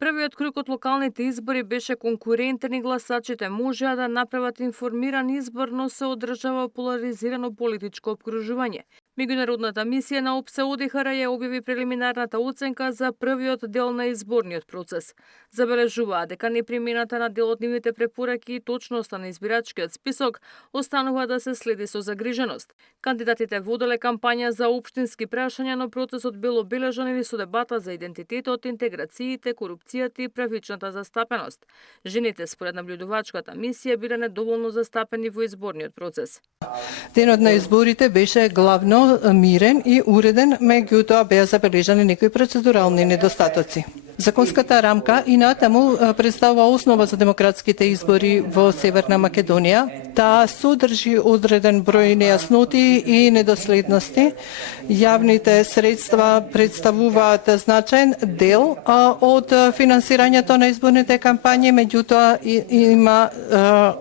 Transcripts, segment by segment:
Првиот круг од локалните избори беше конкурентен и гласачите можеа да направат информиран избор, но се одржава поларизирано политичко опкружување. Меѓународната мисија на ОПСЕ ОДИХР ја објави прелиминарната оценка за првиот дел на изборниот процес. Забележуваа дека непримената на дел од нивните препораки и точноста на избирачкиот список останува да се следи со загриженост. Кандидатите воделе кампања за општински прашања, но процесот бил обележан или со дебата за идентитетот, интеграциите, корупцијата и правичната застапеност. Жените, според наблюдувачката мисија, биле недоволно застапени во изборниот процес. Денот на изборите беше главно мирен и уреден, меѓутоа беа забележани некои процедурални недостатоци. Законската рамка и натаму представува основа за демократските избори во Северна Македонија. Таа содржи одреден број нејасноти и недоследности. Јавните средства представуваат значаен дел од финансирањето на изборните кампањи, меѓутоа има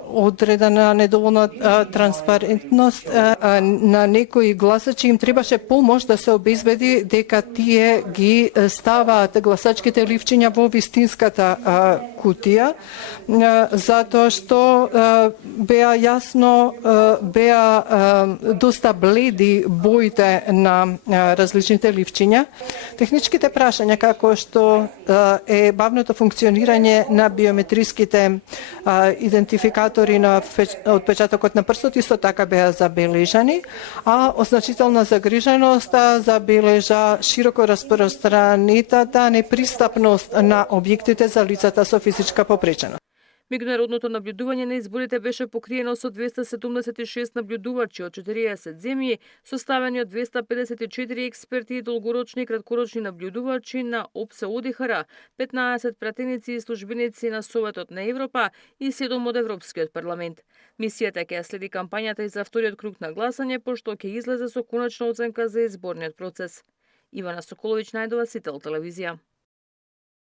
одредена недоволна транспарентност. На некои гласачи им требаше помош да се обезбеди дека тие ги ставаат гласачките ливчиња во вистинската кутија, затоа што беа доста бледи боите на различните ливчиња. Техничките прашања, како што е бавното функционирање на биометриските идентификатори на отпечатокот на прстот, исто така беа забележани, а означителна загриженост забележа широко распространетата непристапност на објектите за лицата со физичка попреченост. Меѓународното наблюдување на изборите беше покриено со 276 наблюдувачи од 40 земји, составени од 254 експерти и долгорочни и краткорочни наблюдувачи на ОПСЕ ОДИХР, 15 пратеници и службеници на Советот на Европа и 7 од Европскиот парламент. Мисијата ќе следи кампањата и за вториот круг на гласање, пошто ќе излезе со коначна оценка за изборниот процес. Ивана Соколовиќ, Најдова, Сител телевизија.